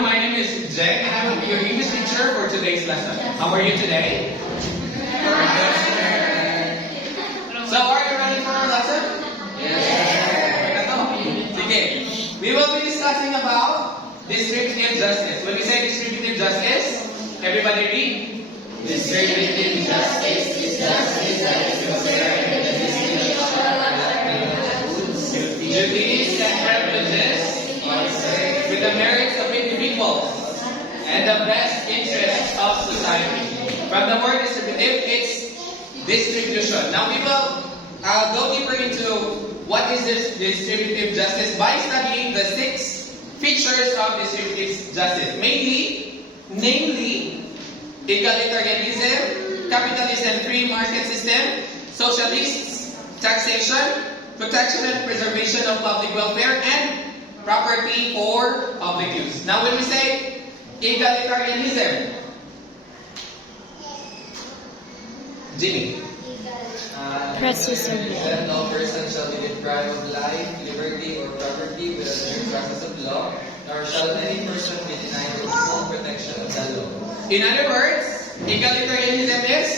everyone. My name is Jay, and I will be your English teacher for today's lesson. How are you today? So, are you ready for our lesson? Yes. Okay. We will be discussing about distributive justice. When we say distributive justice, everybody read. Distributive justice is justice that is concerned with the distribution of duties and privileges with the merits of individuals and the best interests of society. From the word distributive, it's distribution. Now we will go deeper into what is this distributive justice by studying the 6 features of distributive justice. Namely, egalitarianism, capitalist and free market system, socialists, taxation, protection and preservation of public welfare, and property for public use. Now when we say egalitarianism, Jimmy. That no person shall be deprived of life, liberty, or property without due process of law, nor shall any person be denied the full protection of the law. In other words, egalitarianism is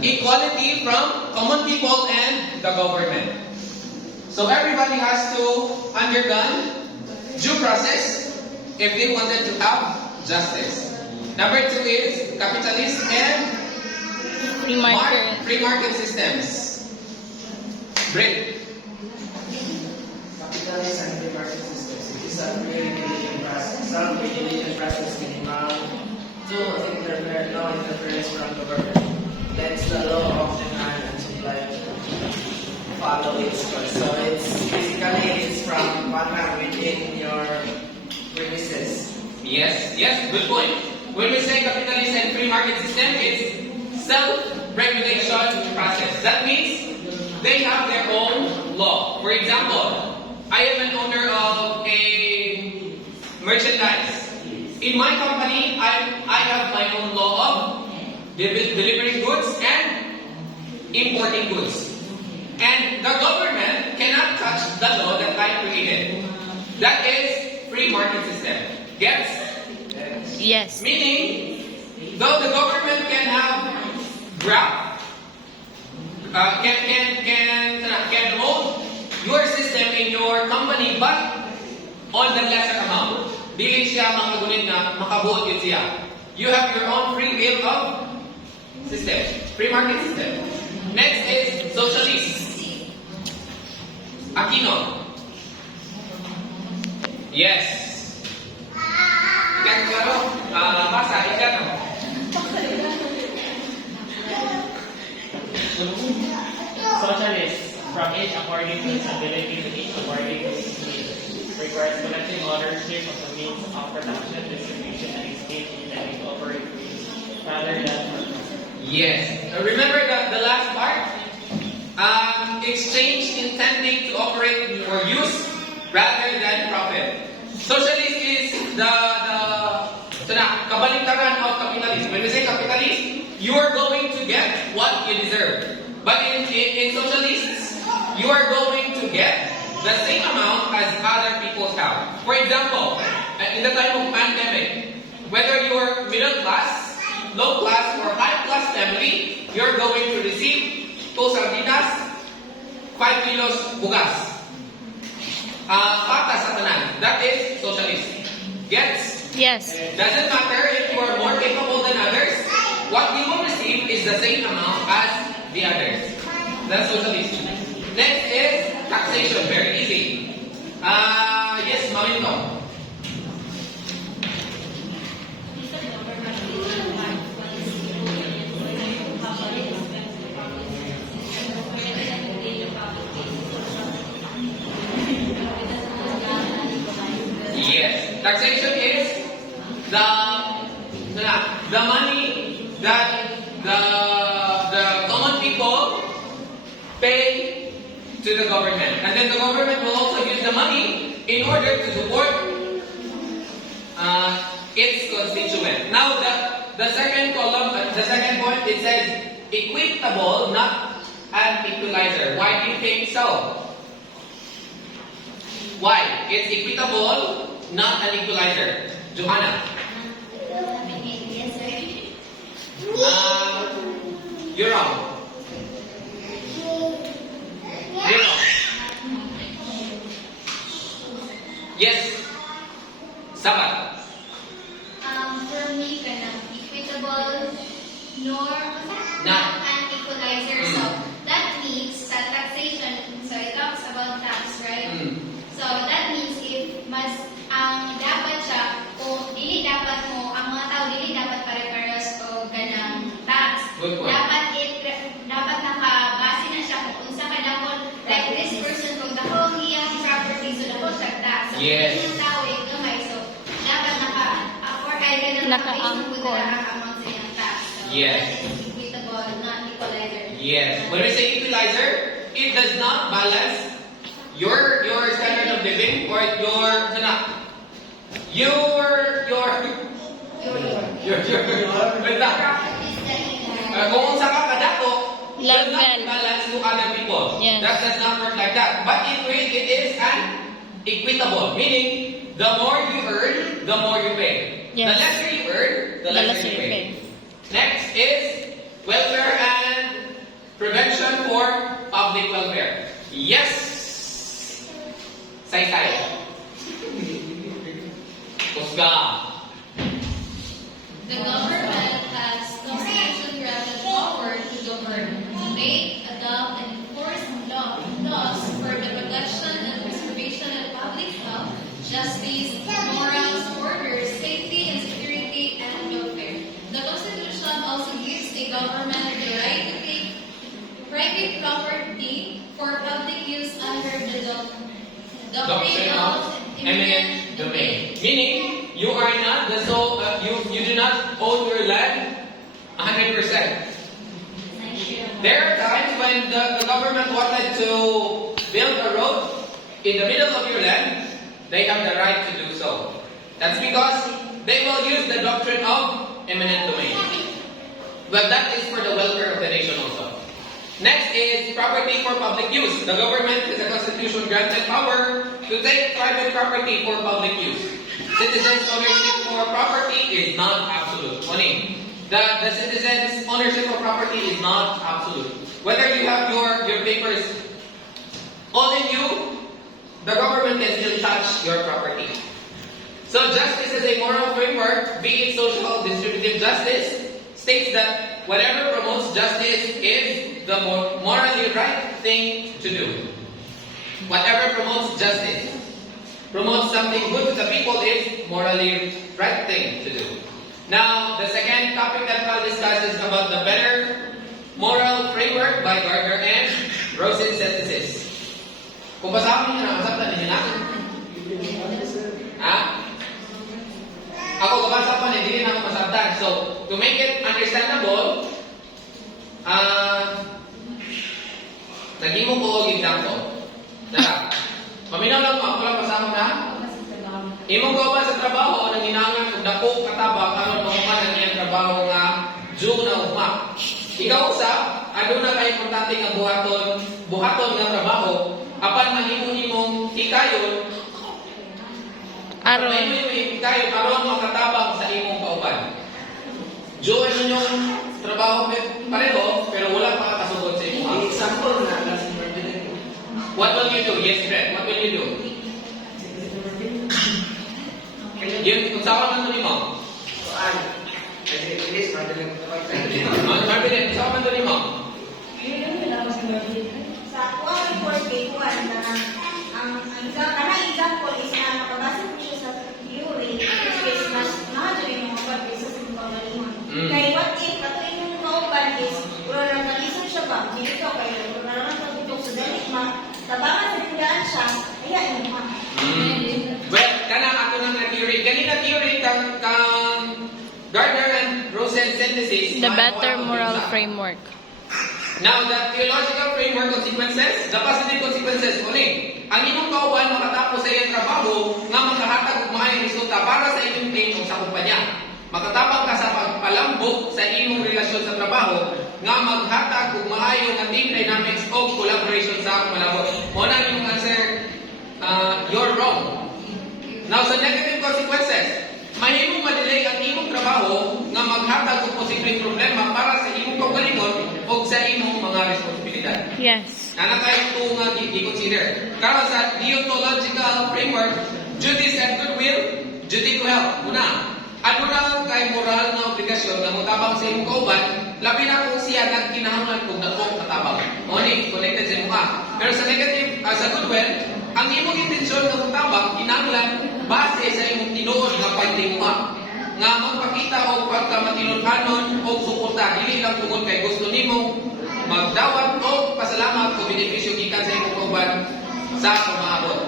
equality from common people and the government. So everybody has to undergo due process if they wanted to have justice. Number 2 is capitalist and free market systems. Break. Capitalist and free market systems. It is a pre-regulation process. Self-regulation process minimal. 2, no interference from government. That's the law of the man and like follow its course. So it's from one man within your premises. Yes, good point. When we say capitalist and free market system, it's self-regulation process. That means they have their own law. For example, I am an owner of a merchandise. In my company, I have my own law of delivering goods and importing goods. And the government cannot touch the law that I created. That is free market system. Gets? Yes. Meaning, though the government can have grab, can hold your system in your company, but on the lesser amount. Dili siya makagunin na makabuot yun siya. You have your own free will of system. Free market system. Next is socialist. Aquino. Yes. Ikan klaro. Basa, ikan. Socialists, from each according to its ability to each according to its needs, requires collective ownership of the means of production, distribution, and exchange intending to operate rather than Yes. Remember the last part? Exchange intending to operate for use rather than profit. Socialist is the kabaliktaran of capitalist. When we say capitalist, you are going to get what you deserve. But in socialists, you are going to get the same amount as other people have. For example, in the time of pandemic, whether you are middle class, low class, or high class family, you're going to receive 2 sardinas, 5 kilos bugas. Patas sa tanan. That is socialist. Gets? Yes. Doesn't matter if you are more capable than others. What you will receive is the same amount as the others. That's socialist. Next is taxation. Very easy. Yes, Maminto. Yes. Taxation is the money that the common people pay to the government. And then the government will also use the money in order to support its constituent. Now the second column, the second point, it says equitable, not an equalizer. Why do you think so? Why? It's equitable, not an equalizer. Johanna. Yes, sir. You're wrong. You're wrong. Yes. Sabat. For me, equitable nor Not. an equalizer. So that means that taxation. So it talks about tax, right? So that means if mas ang dapat siya o dili dapat mo ang mga tao dili dapat pare-parehas o ganang tax. Good point. Dapat nakabase na siya kung unsa ka dakon like this person kung dakon iyang property so dakon siya tax. So Yes. yung tao ay gamay so dapat naka-afford ay ganang Naka-angkor. amount sa iyang tax. So Yes. that is equitable, not equalizer. Yes. When we say equalizer, it does not balance your standard of living or your Profit is the income. kung unsa ka kadako, does not Level. balance to other people. Yes. That does not work like that. But it is an equitable, meaning the more you earn, the more you pay. Yes. The lesser you earn, the lesser you pay. Next is welfare and prevention for public welfare. Yes. Say. Kusga. The government has constitution-granted power to govern, make, adopt, and enforce laws for the protection and preservation of public health, justice, morals, order, safety and security, and welfare. The Constitution also gives a government the right to take private property for public use under the doctrine of eminent domain. Meaning, you are not the sole, you do not own your land 100%. There are times when the government wanted to build a road in the middle of your land, they have the right to do so. That's because they will use the doctrine of eminent domain. But that is for the welfare of the nation also. Next is property for public use. The government has a constitution granted power to take private property for public use. Citizens' ownership for property is not absolute. The citizens' ownership for property is not absolute. Whether you have your papers all in you, the government can still touch your property. So justice is a moral framework, be it social or distributive justice, states that whatever promotes justice is the morally right thing to do. Whatever promotes justice, promotes something good to the people is morally right thing to do. Now, the second topic that I'll discuss is about the better moral framework by Gardner and Rosen synthesis. Kung basahin niyo na, masabtan niyo na? Ha? Ako kabasa pa na, hindi na ako masabtan. So, to make it understandable, naging mo ko og example. Dala, paminaw lang mo, ako lang pasahon na. Imong gawa sa trabaho, nang ginangan kung dako katabang, aron mahuman ang iyang trabaho nga, due na ugma. Ikaw usap, ano na kayo importante nga buhaton nga trabaho, apan mahimo-himong hikayon, Aron. mahimo-himong hikayon, aron makatabang sa imong kauban. Due ninyong trabaho pareho, pero wala pa kasugod sa imong house. Example na kasi Marvin. What will you do? Yes, Fred. What will you do? Yung usawa man to nimo. Bilis, Marvin. Marvin, usawa man to nimo. Sa kuha report kay Juan na ang example is na makabasa ko siya sa theory which is mas mahal yung mga bad sa pagkakalihon. Kaya what if ato yung kauban is wala nang malisod siya ba? Dito kayo wala nang pagtutok sa dalit ma tabangan sa tindaan siya kaya yung ma. Well, kana ato nang theory. Ganina theory kang Gardner and Rosen synthesis. The better moral framework. Now, the theological framework consequences, the positive consequences, ulit. Ang inyong kauban makatapos sa iyong trabaho nga makahatag og maayong resulta para sa inyong team o sa kumpanya. Makatabang ka sa pagpalambok sa imong relasyon sa trabaho nga maghatag og maayo nga team dynamics o collaboration sa akong malabot. Mo na yung answer, you're wrong. Now, sa negative consequences, posibleng problema para sa imong kaugalingon o sa imong mga responsibilidad. Yes. Nana tayo ito nga i-consider. Karon sa deontological framework, duties and goodwill, duty to help. Una, ano na kay moral na obligasyon na mutabang sa imong kauban, labi na kung siya nagkinahanglan kung dakong matabang. Morning, connected sa imong Pero sa negative, sa goodwill, ang imong intensyon na mutabang, kinahanglan base sa imong tinuod nga pagtimuha. Nga magpakita o pagkamatinuhanon o suporta, dili lang tungod kay gusto nimo magdawat o pasalamat o benepisyo gikan sa imong kauban sa pamaabot.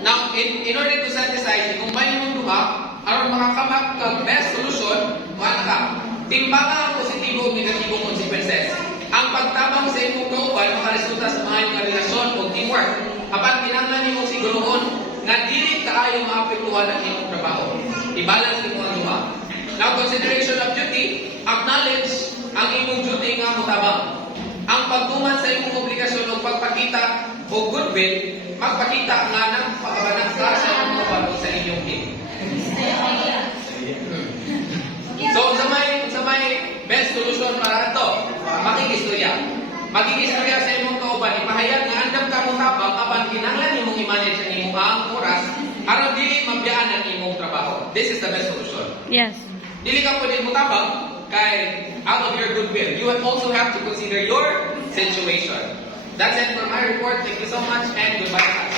Now, in order to synthesize, i-combine yung duha, aron makakamap kag best solution, wala ka. Timbangan ang positibo o negatibo consequences. Ang pagtabang sa imong kauban makaresulta sa maayong nga relasyon o teamwork. Apan kinahanglan nimo sigurohon nga dili kaayo maapektuhan ang imong trabaho. I-balance nimo ang duha. Now, consideration of duty, acknowledge ang imong duty nga mutabang. Ang pagtuman sa imong obligasyon o pagpakita o goodwill, magpakita nga ng pagkabanang para sa imong kauban o sa inyong team. So, sa may best solution para ito, makikistorya. Makikistorya sa imong kauban, ipahayag nga andam ka mong tabang, apan kinahanglan imong i-manage ang imong ang oras, aron dili mabiyaan ang imong trabaho. This is the best solution. Yes. Dili ka pwede mo tabang, kay out of your goodwill. You also have to consider your situation. That's it for my report. Thank you so much and goodbye.